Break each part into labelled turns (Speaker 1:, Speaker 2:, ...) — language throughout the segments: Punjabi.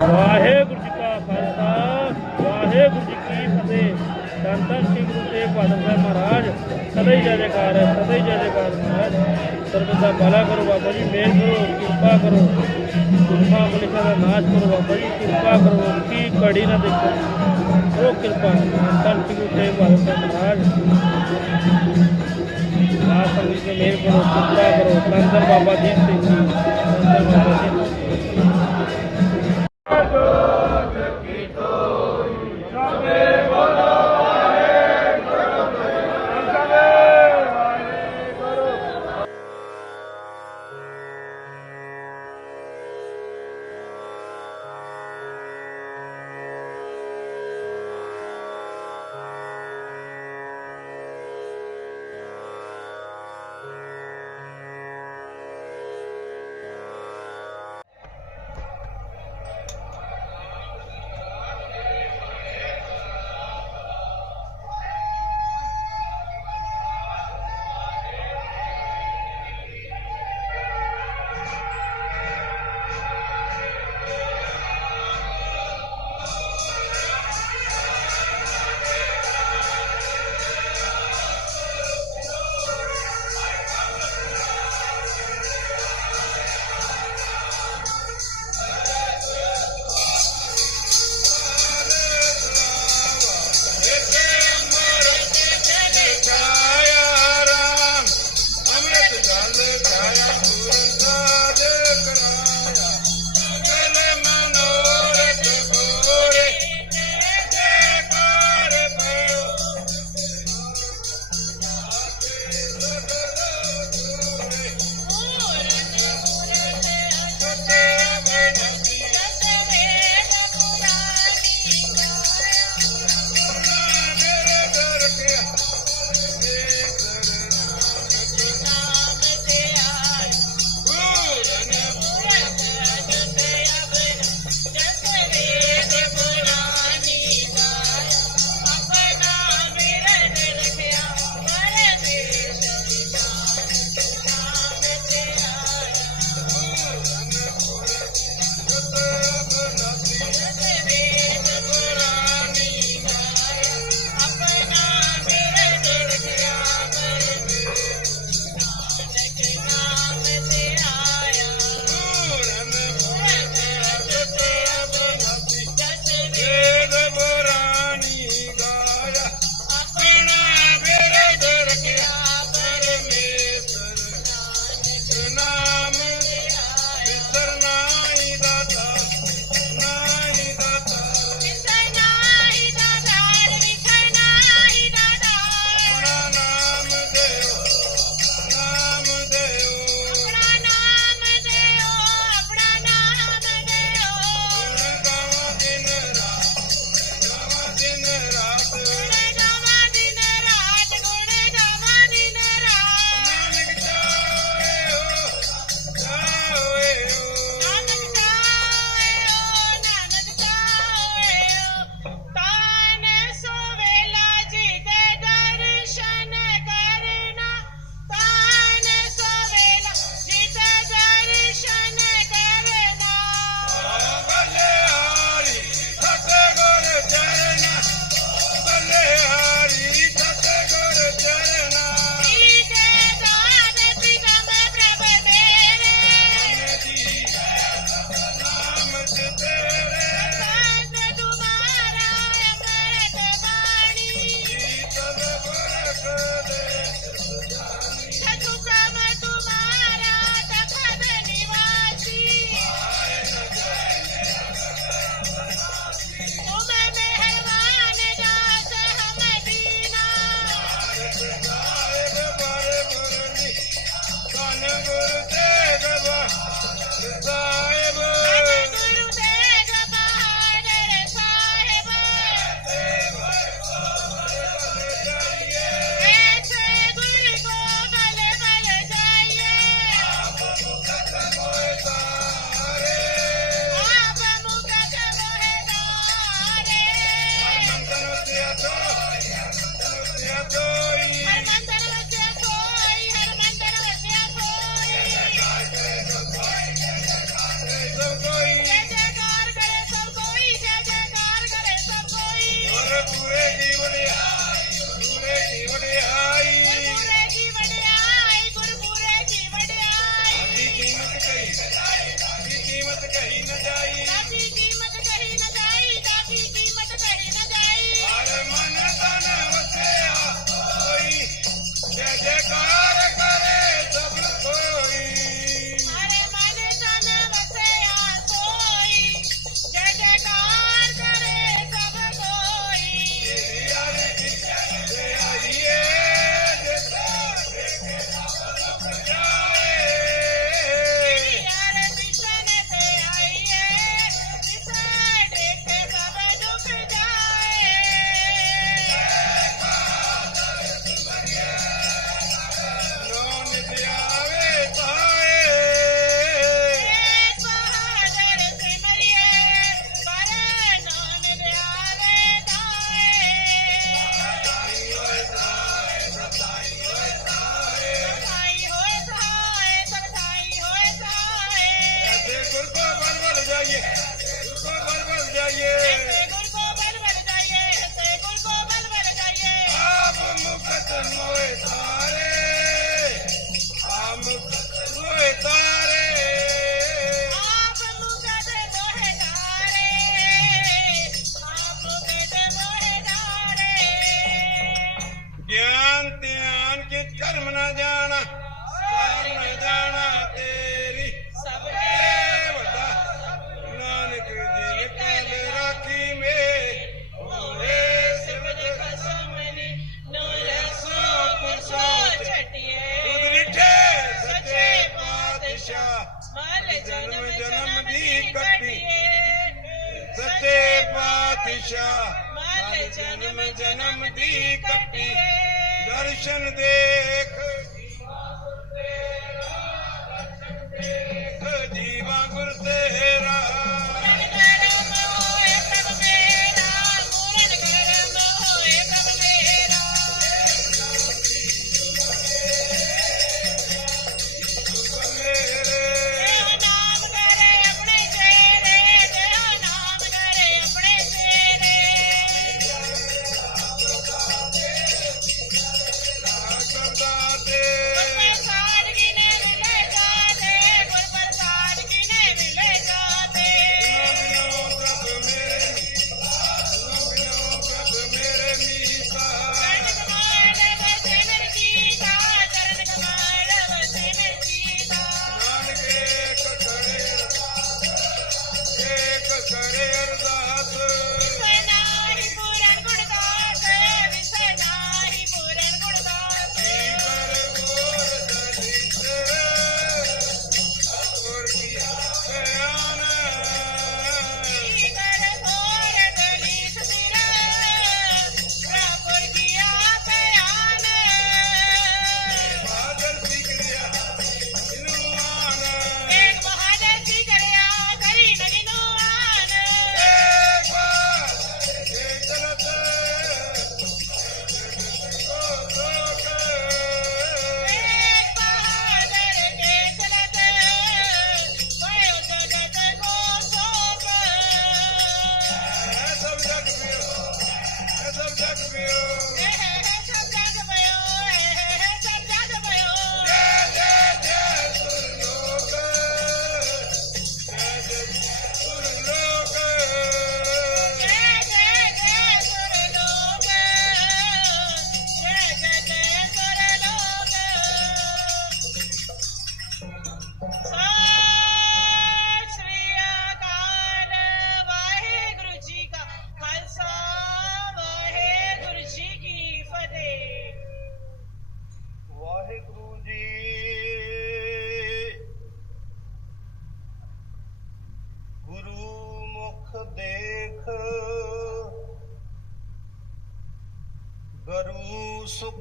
Speaker 1: ਵਾਹਿਗੁਰੂ ਜੀ ਕਾ ਖਾਲਸਾ, ਵਾਹਿਗੁਰੂ ਜੀ ਕੀ ਫਤਿਹ। ਧੰਨ ਧੰਨ ਗੁਰੂ ਤੇਗ ਬਹਾਦਰ ਸਾਹਿਬ ਮਹਾਰਾਜ, ਸਦਾ ਹੀ ਜੈ ਜੈਕਾਰ ਹੈ, ਸਦਾ ਹੀ ਜੈ ਜੈਕਾਰ ਮਹਾਰਾਜ। ਸਰਬਤ ਦਾ ਭਲਾ ਕਰੋ ਬਾਬਾ ਜੀ ਮਿਹਰ ਕਰੋ, ਕਿਰਪਾ ਕਰੋ। ਕਿਰਪਾ ਮਲਿਕਾ ਦਾ ਨਾਸ਼ ਕਰੋ ਬਾਬਾ ਜੀ, ਕਿਰਪਾ ਕਰੋ, ਕੀ ਕੜੀ ਨਾ ਦੇਖੋ। ਉਹ ਕਿਰਪਾ ਧੰਨ ਸਿੰਘ ਗੁਰੂ ਤੇਗ ਬਹਾਦਰ ਸਾਹਿਬ ਮਹਾਰਾਜ। ਆ ਸੰਗਤ ਦੇ ਮਿਹਰ ਕਰੋ, ਕਿਰਪਾ ਕਰੋ। ਧੰਨ ਬਾਬਾ ਦੀਪ ਸਿੰਘ ਜੀ ਧੰਨ ਬਾਬਾ ਦੀਪ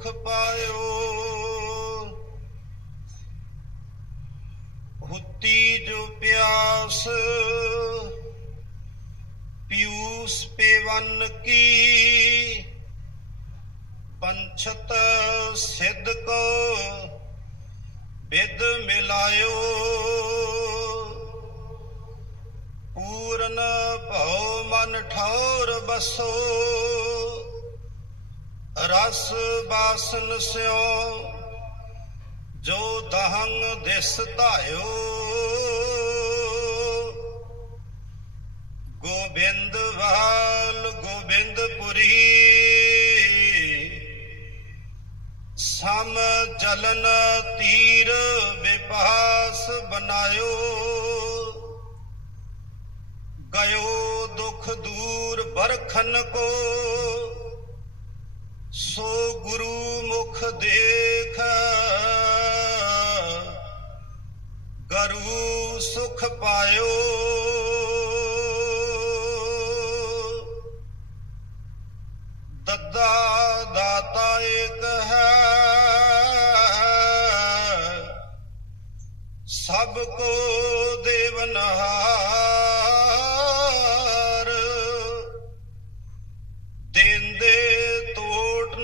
Speaker 2: ਦੁਖ ਪਾਇਓ। ਹੁੱਤੀ ਜੋ ਪਿਆਸ, ਪਿਊਸ ਪੇਵਨ ਕੀ, ਪੰਛਤ ਸਿੱਧ ਕੋ ਬਿਦ ਮਿਲਾਇਓ। ਪੂਰਨ ਭਉ ਮਨ ਠੌਰ ਬਸੋ। ਰਸ ਬਾਸਨ ਸਿਓ, ਜੋ ਦਹੰਗ ਦਿਸ ਧਾਇਓ। ਗੋਬਿੰਦ ਵਾਲ ਗੋਬਿੰਦਪੁਰੀ, ਸਮ ਜਲਨ ਤੀਰ ਵਿਪਾਸ ਬਨਾਇਓ। ਗਇਓ ਦੁਖ ਦੂਰ ਬਰਖਨ ਕੋ ਸੋ ਗੁਰੂ ਮੁਖ ਦੇਖ। ਗਰੂ ਸੁਖ ਪਾਇਓ।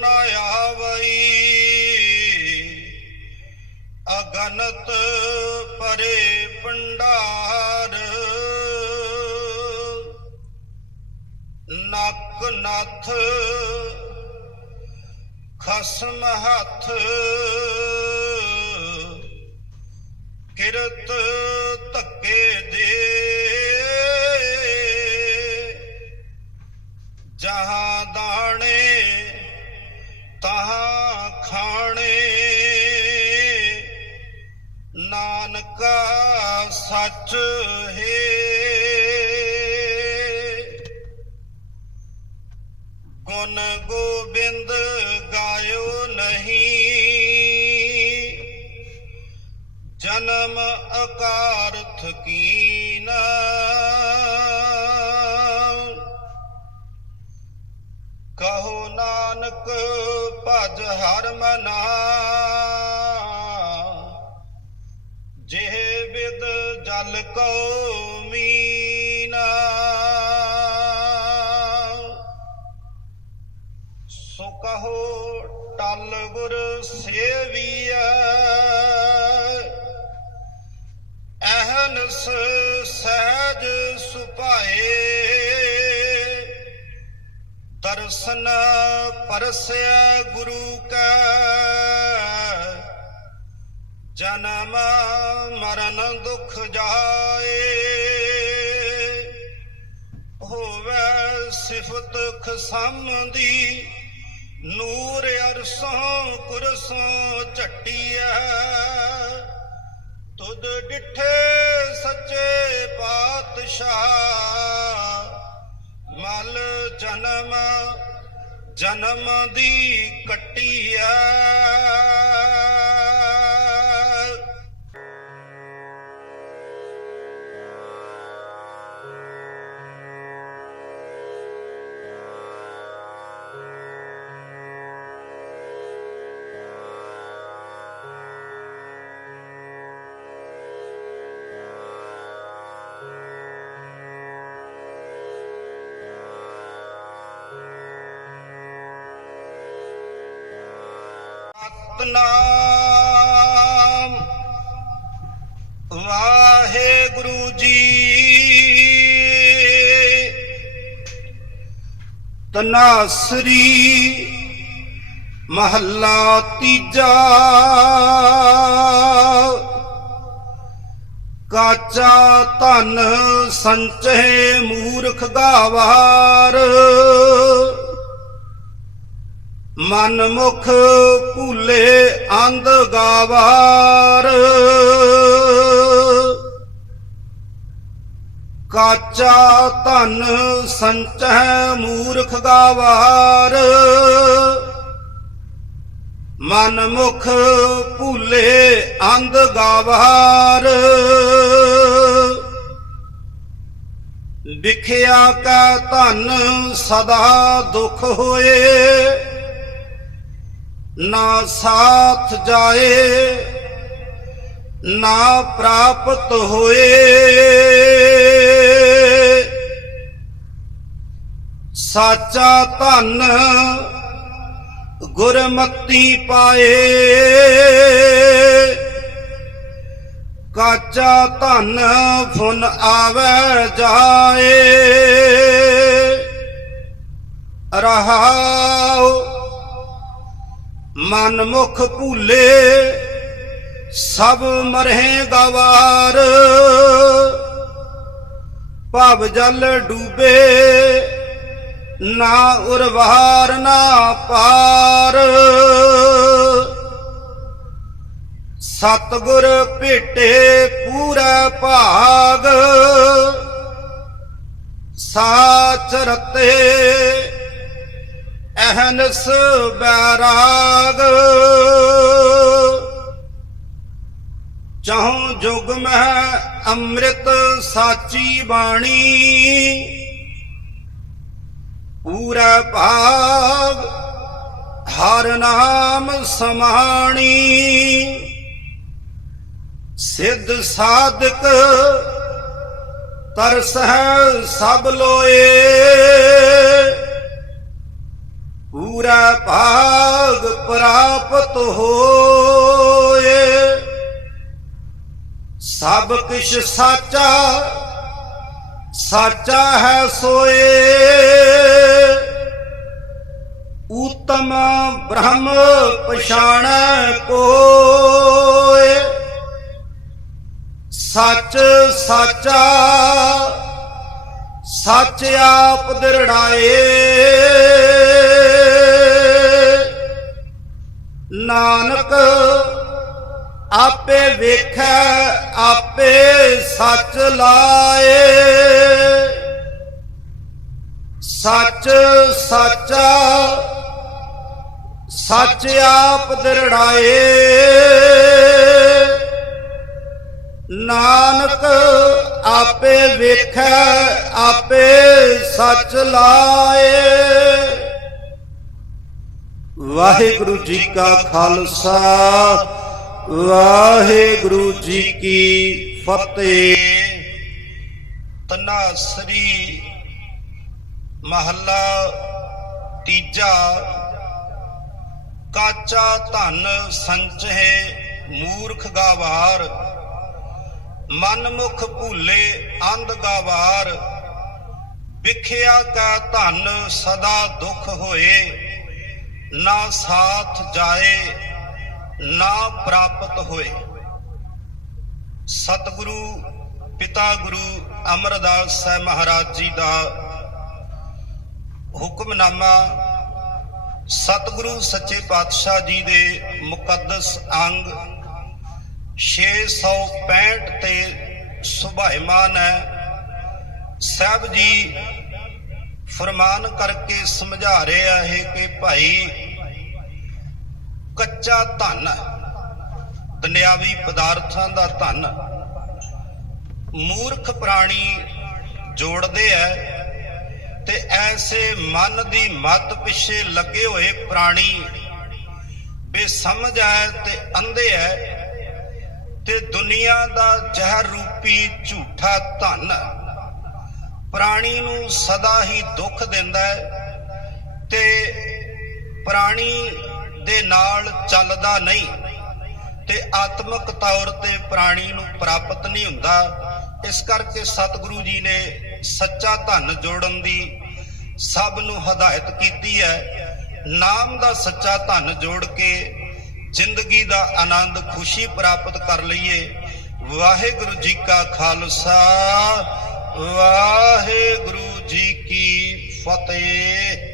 Speaker 2: ਨ ਆਵਈ। ਪਰੇ ਭੰਡਾਰ। ਨਕ ਨਥ ਖਸਮ ਹੱਥ। ਕਿਰਤ ਨਾਨਕਾ ਸੱਚ ਹੈ। ਗੁਣ ਗੋਬਿੰਦ ਗਾਇਓ ਨਹੀਂ। ਜਨਮ ਅਕਾਰਥ ਕੀਨਾ। ਕਹੋ ਨਾਨਕ ਭਜ ਹਰ ਮਨਾ। ਜਲ ਕੋ ਮੀਨਾ ਸੋ ਕਹੋ, ਟਲ ਗੁਰ ਸੇਵੀਐ। ਅਹਨਸ ਸਹਿਜ ਸੁਭਾਏ। ਦਰਸ਼ਨ ਪਰਸਿਆ ਗੁਰੂ ਕਾ। ਜਨਮ ਮਰਨ ਦੁਖ ਜਾਏ। ਹੋਵੇ ਸਿਫਤ ਖਸਮ ਦੀ ਨੂਰ ਅਰਸੋਂ ਕੁਰਸੋਂ ਝੱਟੀਐ। ਤੁਧ ਡਿਠੇ ਸੱਚੇ ਪਾਤਸ਼ਾਹ। ਮਲ ਜਨਮ ਜਨਮ ਦੀ ਕੱਟੀਐ। ਸਤਨਾਮ। ਵਾਹਿਗੁਰੂ ਜੀ। ਤਨਾਸਰੀ ਮਹੱਲਾ ਤੀਜਾ। ਕਾਚਾ ਧਨ ਸੰਚੇ ਮੂਰਖ ਗਾਵਾਰ। ਮਨ ਮੁਖ ਭੂਲੇ ਅੰਧ ਗਾਵਾਰ। ਕਾਚਾ ਧਨ ਸੰਚੈ ਮੂਰਖ ਗਾਵਾਰ। ਮਨ ਮੁਖ ਭੂਲੇ ਅੰਧ ਗਾਵਾਰ। ਵਿਖਿਆ ਕਾ ਧਨ ਸਦਾ ਦੁਖ ਹੋਏ। ਨਾ ਸਾਥ ਜਾਏ, ਨਾ ਪ੍ਰਾਪਤ ਹੋਏ। ਸਾਚਾ ਧਨ ਗੁਰਮਤੀ ਪਾਏ, ਕਾਚਾ ਧਨ ਫੁਨ ਆਵੇ ਜਾਏ। ਰਹਾਉ ਮਨ ਮੁਖ ਭੂਲੇ, ਸਭ ਮਰਹਿ ਗਵਾਰ। ਭਵ ਜਲ ਡੂਬੇ, ਨਾ ਉਰਵਾਰ ਨਾ ਪਾਰ। ਸਤਗੁਰ ਭੇਟੇ ਪੂਰਾ ਭਾਗ, ਸਾਚ ਰਤੇ ਅਹਨਸ ਬੈਰਾਗ ਚਾਹਉ ਜੁਗ ਮਹਿ ਅੰਮ੍ਰਿਤ ਸਾਚੀ ਬਾਣੀ। ਪੂਰਾ ਭਾਗ ਹਰ ਨਾਮ ਸਮਾਣੀ। ਸਿੱਧ ਸਾਧਕ ਤਰਸ ਹੈ ਸਭ ਲੋਏ। ਭਾਗ ਪ੍ਰਾਪਤ ਹੋਏ। ਸਭ ਕਿਛ ਸਾਚਾ ਸਾਚਾ ਹੈ ਸੋਏ। ਊਤਮ ਬ੍ਰਹਮ ਪਛਾਣੈ ਕੋਇ ਸੱਚ ਸਾਚਾ, ਸੱਚ ਆਪ ਦਿਰੜਾਏ। ਨਾਨਕ, ਆਪੇ ਵੇਖੈ, ਆਪੇ ਸੱਚ ਲਾਏ। ਸੱਚ ਸਾਚਾ, ਸੱਚ ਆਪ ਦਿਰੜਾਏ। ਨਾਨਕ, ਆਪੇ ਵੇਖੈ, ਆਪੇ ਸੱਚ ਲਾਏ। ਵਾਹਿਗੁਰੂ ਜੀ ਕਾ ਖਾਲਸਾ, ਵਾਹਿਗੁਰੂ ਜੀ ਕੀ ਫਤਿਹ। ਤਨਾਸਰੀ ਮਹੱਲਾ ਤੀਜਾ, ਕਾਚਾ ਧਨ ਸੰਚਹਿ ਮੂਰਖ ਗਾਵਾਰ ਮਨ ਮੁਖ ਭੂਲੇ ਅੰਧ ਗਾਵਾਰ, ਵਿਖਿਆ ਕਾ ਧਨ ਸਦਾ ਦੁਖ ਹੋਏ। ਨਾ ਸਾਥ ਜਾਏ, ਨਾ ਪ੍ਰਾਪਤ ਹੋਏ। ਸਤਿਗੁਰੂ ਪਿਤਾ ਗੁਰੂ ਅਮਰਦਾਸ ਸਾਹਿਬ ਮਹਾਰਾਜ ਜੀ ਦਾ ਹੁਕਮਨਾਮਾ ਸਤਿਗੁਰੂ ਸੱਚੇ ਪਾਤਸ਼ਾਹ ਜੀ ਦੇ ਮੁਕੱਦਸ ਅੰਗ 665 ਤੇ ਸੁਭਾਇਮਾਨ ਹੈ। ਸਾਹਿਬ ਜੀ ਫਰਮਾਨ ਕਰਕੇ ਸਮਝਾ ਰਿਹਾ ਹੈ ਕਿ ਭਾਈ ਕੱਚਾ ਧਨ, ਦੁਨਿਆਵੀ ਪਦਾਰਥਾਂ ਦਾ ਧਨ। ਮੂਰਖ ਪ੍ਰਾਣੀ ਜੋੜਦੇ ਐ ਤੇ ਐਸੇ ਮਨ ਦੀ ਮੱਤ ਪਿੱਛੇ ਲੱਗੇ ਹੋਏ ਪ੍ਰਾਣੀ ਬੇਸਮਝ ਐ ਤੇ ਅੰਧੇ ਐ ਤੇ ਦੁਨੀਆ ਦਾ ਜ਼ਹਿਰ ਰੂਪੀ ਝੂਠਾ ਧਨ। ਪ੍ਰਾਣੀ ਨੂੰ ਸਦਾ ਹੀ ਦੁੱਖ ਦਿੰਦਾ ਹੈ ਤੇ ਪ੍ਰਾਣੀ ਦੇ ਨਾਲ ਚੱਲਦਾ ਨਹੀਂ ਤੇ ਆਤਮਿਕ ਤੌਰ ਤੇ ਪ੍ਰਾਣੀ ਨੂੰ ਪ੍ਰਾਪਤ ਨਹੀਂ ਹੁੰਦਾ, ਇਸ ਕਰਕੇ ਸਤਿਗੁਰੂ ਜੀ ਨੇ ਸੱਚਾ ਧਨ ਜੋੜਨ ਦੀ ਸਭ ਨੂੰ ਹਦਾਇਤ ਕੀਤੀ ਹੈ। ਨਾਮ ਦਾ ਸੱਚਾ ਧਨ ਜੋੜ ਕੇ ਜ਼ਿੰਦਗੀ ਦਾ ਆਨੰਦ, ਖੁਸ਼ੀ ਪ੍ਰਾਪਤ ਕਰ ਲਈਏ। ਵਾਹਿਗੁਰੂ ਜੀ ਕਾ ਖਾਲਸਾ, ਵਾਹਿਗੁਰੂ ਜੀ ਕੀ ਫਤਿਹ।